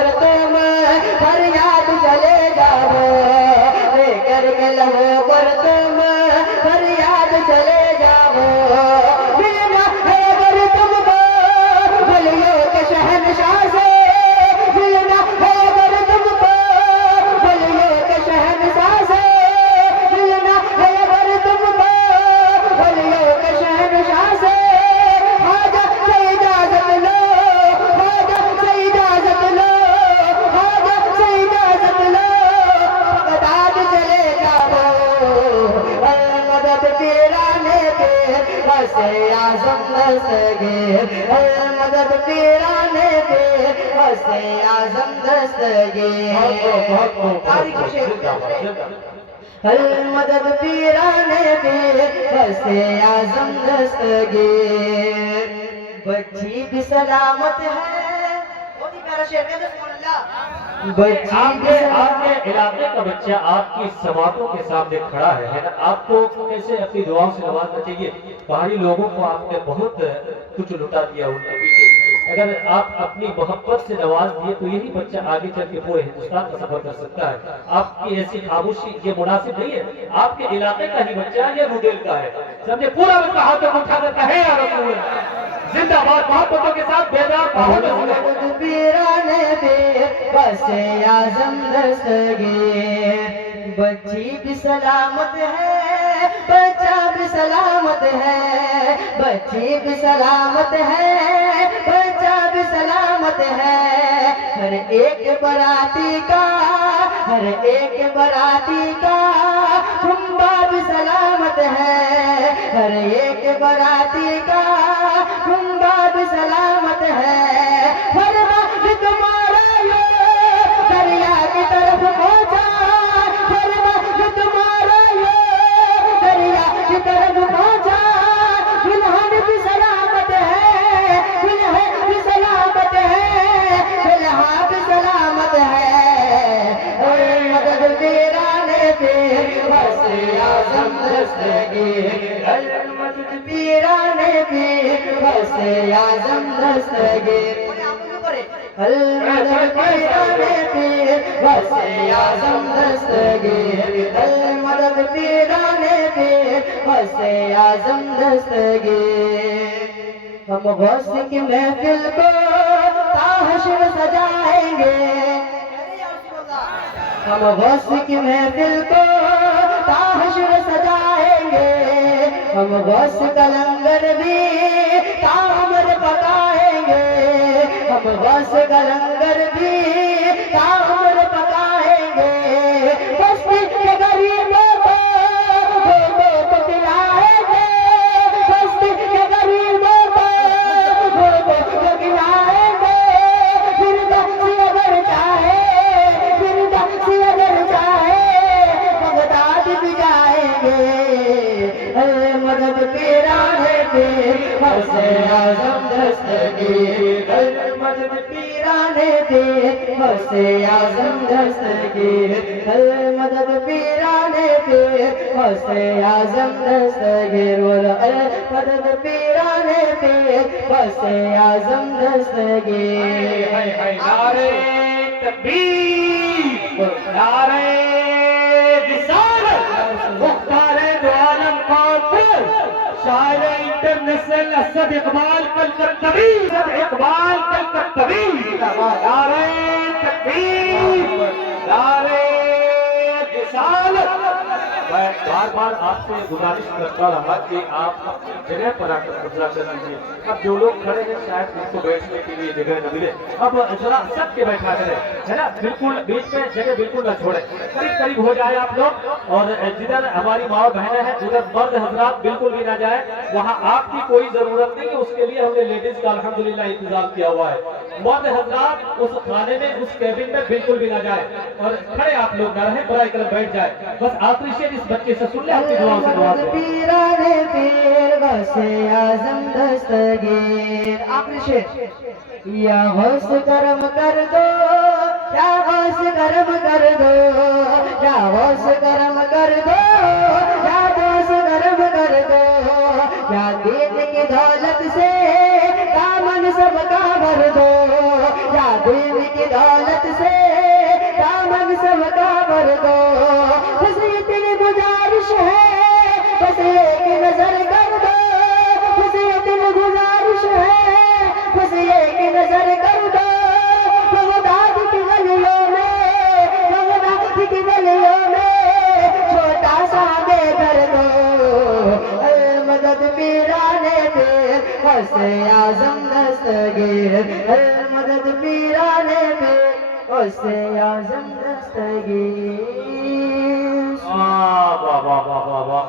पर तुम फरियाद चले जाओ, लेकर के लबों पर तुम फरियाद चले जाओ। मिलना है अगर तुमको गलियों के शहनशाह से, मिलना है अगर तुमको गलियों के शहनशाह से, मिलना है अगर तुमको गलियों के शहनशाह से। हाजा से इजाजत लो, हाजा से इजाजत लो, हाजा से इजाजत लो, बगदाद चले जाओ। मदद पीराने पे वसे आज़म दस्तगीर, मदद पीराने पे वसे आज़म दस्तगीर। मदद पीराने पे वसे आज़म दस्तगीर। बच्ची भी सलामत है। बहुत ही प्यारा शेर है, आपके आपके इलाके का बच्चा आपकी समातों के सामने खड़ा है ना, आपको कैसे अपनी दुआओं से नवाजना चाहिए। बाहरी लोगों को आपने बहुत कुछ लुटा दिया उनके पीछे, अगर आप अपनी मोहब्बत से नवाज दिए तो यही बच्चा आगे चल के पूरे हिंदुस्तान का सफर कर सकता है। आपकी ऐसी खामोशी ये मुनासिब नहीं है। आपके इलाके का ही बच्चा ये रुडेल का है, समझे। पूरा बच्चा हाथों को उठा देता है यार, जिंदाबाद मोहब्बतों के साथ बेदार पीराने पे वसे आज़म दस्तगीर। बच्ची भी सलामत है, बच्चा भी सलामत है, बच्ची भी सलामत है, बच्चा भी सलामत है। हर एक बराती का, हर एक बराती का खुम्बा भी सलामत है, हर एक बराती का खुम्बा भी सलामत है। फरमा कि तुम्हारा ये दरिया की तरफ पहुंचा, फरमा कि तुम्हारा ये दरिया की तरफ पहुंचा। दुल्हन भी सलामत है, दुल्हन भी सलामत है, दुल्हा भी सलामत है। मदद पीराने पे वसे आज़म दस्तगीर, मदद पीराने पे वसे आज़म दस्तगीर। मदद पीराने पे वसे आज़म दस्तगीर, मदद पीराने पे वसे आज़म दस्तगीर। हम गौस की महफिल को ताहशर सजाएंगे, हम गौस की महफिल को ताहशर सजाएंगे। हम गौस का लंगर भी तामर पकाएंगे, हम गौस का लंगर भी तामर पकाएंगे। बस्ती के गरीबों को खिलाएंगे, बस्ती के गरीबों को खिलाएंगे। फिर दस्ती अगर चाहे, फिर दस्ती अगर चाहे, बगदाद भी जाएंगे। मदद पीराने पे वसे आज़म दस्तगीर, मदद पीराने पे वसे आज़म दस्तगीर, मदद पीराने पे वसे आज़म दस्तगीर। मदद पीराने पे वसे आज़म दस्तगीर। नारे तकबीर, नारे रिसालत, मुख्तारे दो आलम कातिल, शायर इंटरनेशनल असद इकबाल कलकत्तवी, इकबाल कलकत्तवी। नारे तकबीर, नारे रिसालत। मैं बार बार आपसे गुजारिश करता रहा कि आप अपनी जगह पर आकर मुद्रा कर लीजिए। अब जो लोग खड़े हैं शायद उनको बैठने के लिए जगह न मिले, अब जरा सबके बैठा करें, है ना। बिल्कुल बीच में जगह बिल्कुल न छोड़े, करीब करीब हो जाए आप लोग। और जिधर हमारी माँ बहनें हैं उधर मर्द हजरात बिल्कुल भी ना जाए, वहाँ आपकी कोई जरूरत नहीं है, उसके लिए हमने लेडीज का अल्हम्दुलिल्लाह इंतजाम किया हुआ है। मर्द हजरात उस खाने में, उस कैबिन में बिल्कुल भी ना जाए, और खड़े आप लोग न रहे, बड़ा करम बैठ जाए। बस आखिरी शेर इस बच्चे से सुन ले, आपकी दुआओं से दुआ दे। पीराने पीर वसे आज़म दस्तगीर। आखिरी शेर। या गौस करम कर दो, या गौस करम कर दो, या गौस करम कर दो, या गौस करम कर दो। या दीन की दौलत से दामन सबका भर दो, या दीन की दौलत गुजारिश है, बस एक नजर कर दो, बस ये दिल गुजारिश है, बस एक नजर कर दो। बगदाद की गलियों में, बगदाद की गलियों में छोटा सा बेघर दो। मदद पीराने पे गौसे आजम दस्तगीर, मदद पीराने पे गौसे आजम दस्तगीर। वाह वाह वाह वाह वाह।